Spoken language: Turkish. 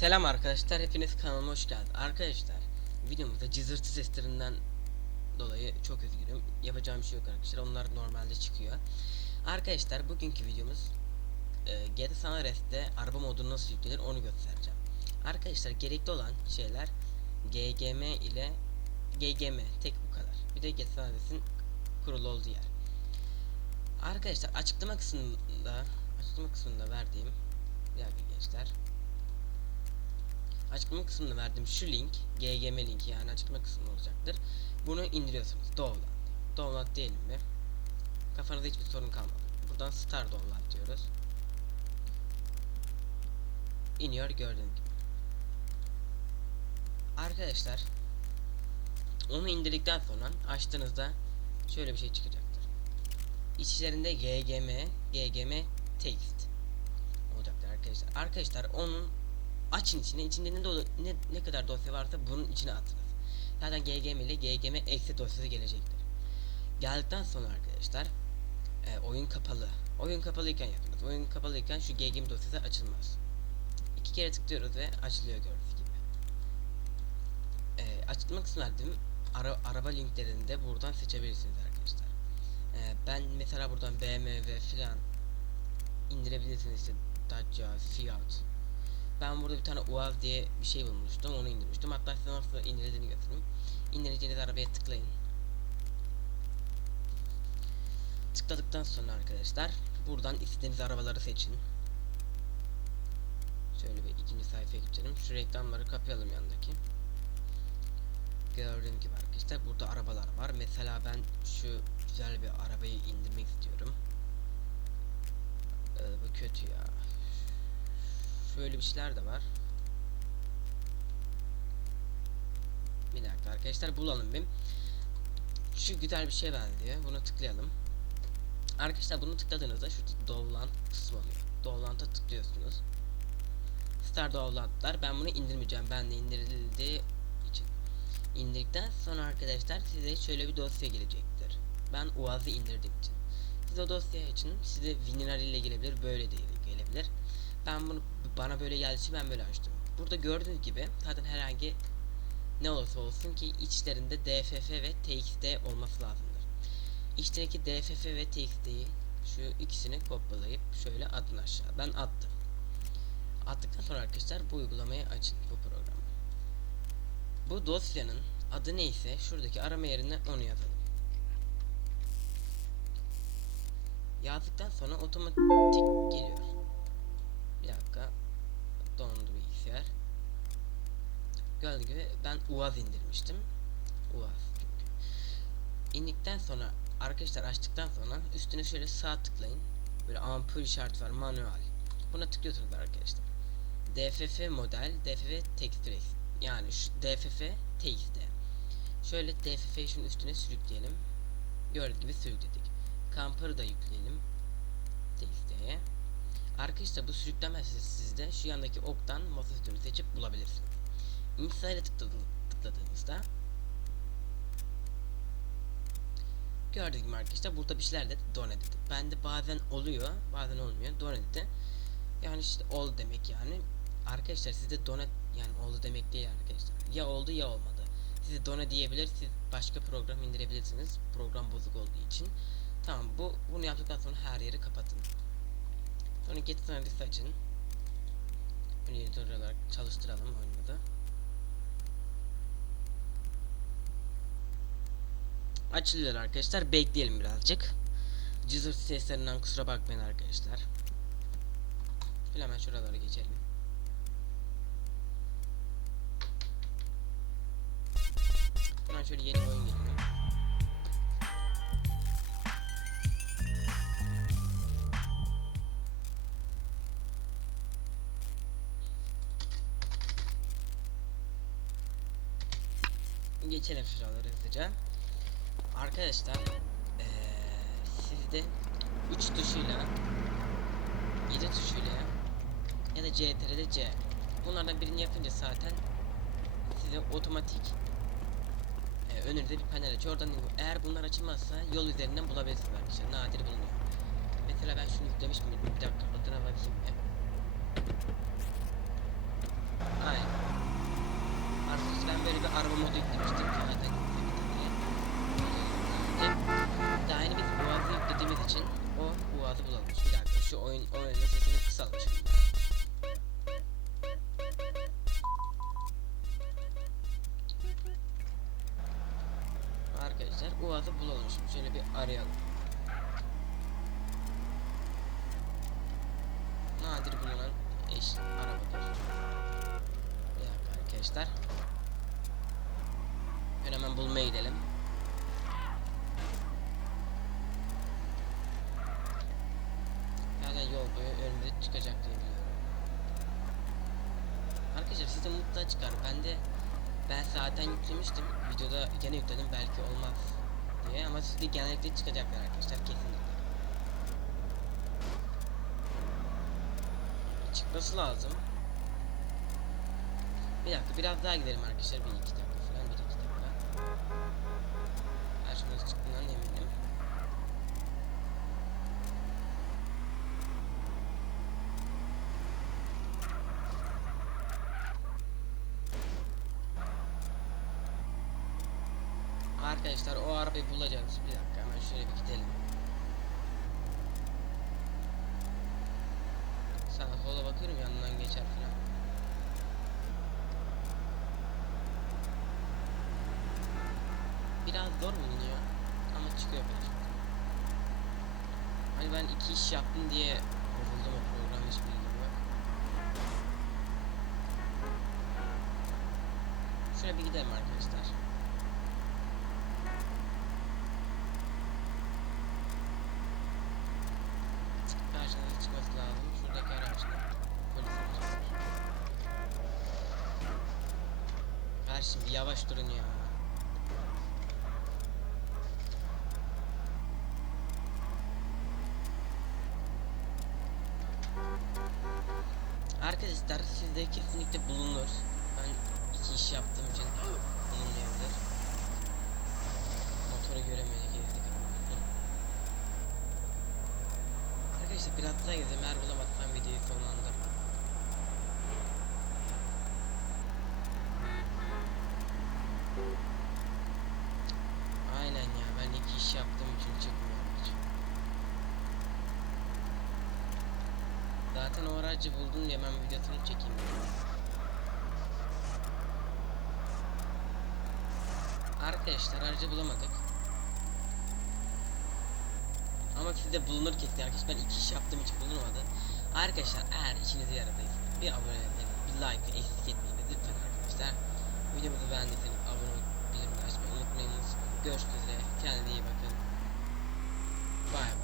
Selam arkadaşlar, hepiniz kanalıma hoş geldiniz. Arkadaşlar, videomuzda cızırtı seslerinden dolayı çok üzgünüm. Yapacağım bir şey yok arkadaşlar, onlar normalde çıkıyor. Arkadaşlar, bugünkü videomuz e, GTA San Andreas'te araba modu nasıl yüklenir onu göstereceğim. Arkadaşlar, gerekli olan şeyler GGM ile GGM, tek bu kadar. Bir de GTA San Andreas'in kurulu olduğu yer. Arkadaşlar, açıklama kısmında açıklama kısmında verdiğim bir dakika açıklama kısmında verdiğim şu link GGM linki yani açıklama kısmında olacaktır. Bunu indiriyorsunuz. Download. Download diyelim mi? Kafanızda hiçbir sorun kalmadı. Buradan Start Download diyoruz. İniyor gördüğünüz gibi. Arkadaşlar onu indirdikten sonra açtığınızda şöyle bir şey çıkacaktır. İçlerinde GGM, GGM text olacaktır arkadaşlar. Arkadaşlar onun açın içine içinde ne, ne, ne kadar dosya varsa bunun içine atınız. Zaten GGM ile GGM eksi dosyası gelecektir. Geldikten sonra arkadaşlar e, oyun kapalı. Oyun kapalıyken yapınız. Oyun kapalıyken şu GGM dosyası açılmaz. İki kere tıklıyoruz ve açılıyor gördüğünüz gibi. E, açıklama kısmına verdiğim ara, araba linklerini de buradan seçebilirsiniz arkadaşlar. E, ben mesela buradan BMW filan indirebilirsiniz işte Dacia, Fiat, ben burada bir tane UAV diye bir şey bulmuştum. Onu indirmiştim. Hatta size nasıl indirildiğini göstereyim. İndireceğiniz arabaya tıklayın. Tıkladıktan sonra arkadaşlar buradan istediğiniz arabaları seçin. Şöyle bir ikinci sayfaya geçelim. Şu reklamları kapayalım yandaki. Gördüğüm gibi arkadaşlar burada arabalar var. Mesela ben şu güzel bir arabayı indirmek istiyorum. Ee, bu kötü ya şöyle bir şeyler de var. Bir dakika arkadaşlar bulalım bir. Şu güzel bir şey benziyor. Bunu tıklayalım. Arkadaşlar bunu tıkladığınızda şu Dovland kısmı oluyor. Dovland'a tıklıyorsunuz. Star Dovland'lar. Ben bunu indirmeyeceğim. Ben de indirildiği için. İndirdikten sonra arkadaşlar size şöyle bir dosya gelecektir. Ben UAZ'ı indirdiğim için. Siz o dosya için size Winrar ile gelebilir. Böyle de gelebilir. Ben bunu bana böyle geldi için ben böyle açtım. Burada gördüğünüz gibi zaten herhangi ne olursa olsun ki içlerinde DFF ve TXT olması lazımdır. İçteki DFF ve TXT'yi şu ikisini kopyalayıp şöyle atın aşağı. Ben attım. Attıktan sonra arkadaşlar bu uygulamayı açın bu programı. Bu dosyanın adı neyse şuradaki arama yerine onu yazalım. Yazdıktan sonra otomatik geliyor. Bir dakika. Dondu bilgisayar. Gördüğünüz gibi ben UAZ indirmiştim. Çünkü. İndikten sonra arkadaşlar açtıktan sonra üstüne şöyle sağ tıklayın. Böyle ampul işareti var manuel. Buna tıklıyorsunuz arkadaşlar. DFF model, DFF texture yani şu DFF TXT. Şöyle DFF'yi şunun üstüne sürükleyelim. Gördüğünüz gibi sürükledik. Camper'ı da yükleyelim. TXT'ye. Arkadaşlar bu sürüklemezse sizde şu yandaki oktan masaüstünü seçip bulabilirsiniz. Install'e tıkladığınızda gördüğünüz gibi arkadaşlar burada bir şeyler de done dedi. Bende bazen oluyor bazen olmuyor. Done dedi. Yani işte oldu demek yani. Arkadaşlar sizde done yani oldu demek değil arkadaşlar. Ya oldu ya olmadı. Size done diyebilir siz başka program indirebilirsiniz. Program bozuk olduğu için. Tamam bu bunu yaptıktan sonra her yeri kapatın. Sonra get analist açın. Monitör olarak çalıştıralım oyunu da. Açılıyor arkadaşlar. Bekleyelim birazcık. Cızır seslerinden kusura bakmayın arkadaşlar. Şöyle hemen şuraları geçelim. Hemen şöyle yeni oyun geliyor. geçelim şuraları hızlıca. Arkadaşlar ee, sizde 3 tuşuyla 7 tuşuyla ya da CTRL'de C bunlardan birini yapınca zaten size otomatik e, önünüzde bir panel açıyor. Oradan eğer bunlar açılmazsa yol üzerinden bulabilirsiniz arkadaşlar. Nadir bulunuyor. Mesela ben şunu yüklemiş miydim? Bir dakika adına bakayım. ya. araba modu yüklemiştim. Zaten Hem daha yeni biz Boğaz'ı yüklediğimiz için o Boğaz'ı bulalım. Bir dakika şu oyun oyunun sesini kısalım şimdi. Arkadaşlar Boğaz'ı bulalım şimdi. Şöyle bir arayalım. Nadir bulunan eş arabadır. Bir dakika arkadaşlar. Hemen bulmaya gidelim. Zaten yol boyu önümüze çıkacak diye biliyorum. Arkadaşlar sizde mutlaka çıkar. Ben de ben zaten yüklemiştim. Videoda gene yükledim belki olmaz diye ama sizde genellikle çıkacaklar arkadaşlar kesinlikle. Çıkması lazım. Bir dakika biraz daha gidelim arkadaşlar bir iki dakika. Arkadaşlar o arabayı bulacağız. Bir dakika hemen şöyle bir gidelim. Sağa sola bakıyorum yanından geçer falan. Biraz zor bulunuyor ama çıkıyor karşımıza. Hani ben iki iş yaptım diye bozuldum o program hiç bilgim yok. Şöyle bir gidelim arkadaşlar. Karşınıza çıkması lazım. Şuradaki araçta polisimiz var. Karşım bir yavaş durun ya. Arkadaşlar sizde kesinlikle bulunur. Ben iki iş yaptığım için bulunmayabilir. Motoru göremedik gezdik. Arkadaşlar biraz daha gezeyim eğer bulamazsam videoyu sonlandırırım. zaten o aracı buldum diye ben videosunu çekeyim. Arkadaşlar aracı bulamadık. Ama sizde bulunur kesin arkadaşlar. Ben iki iş yaptığım için bulunmadı. Arkadaşlar eğer işinize yaradıysa bir abone olmayı, bir like ve eksik etmeyin de lütfen arkadaşlar. Videomuzu beğendiyseniz abone olup bildirimleri açmayı unutmayınız. Görüşmek üzere. Kendinize iyi bakın. Bye.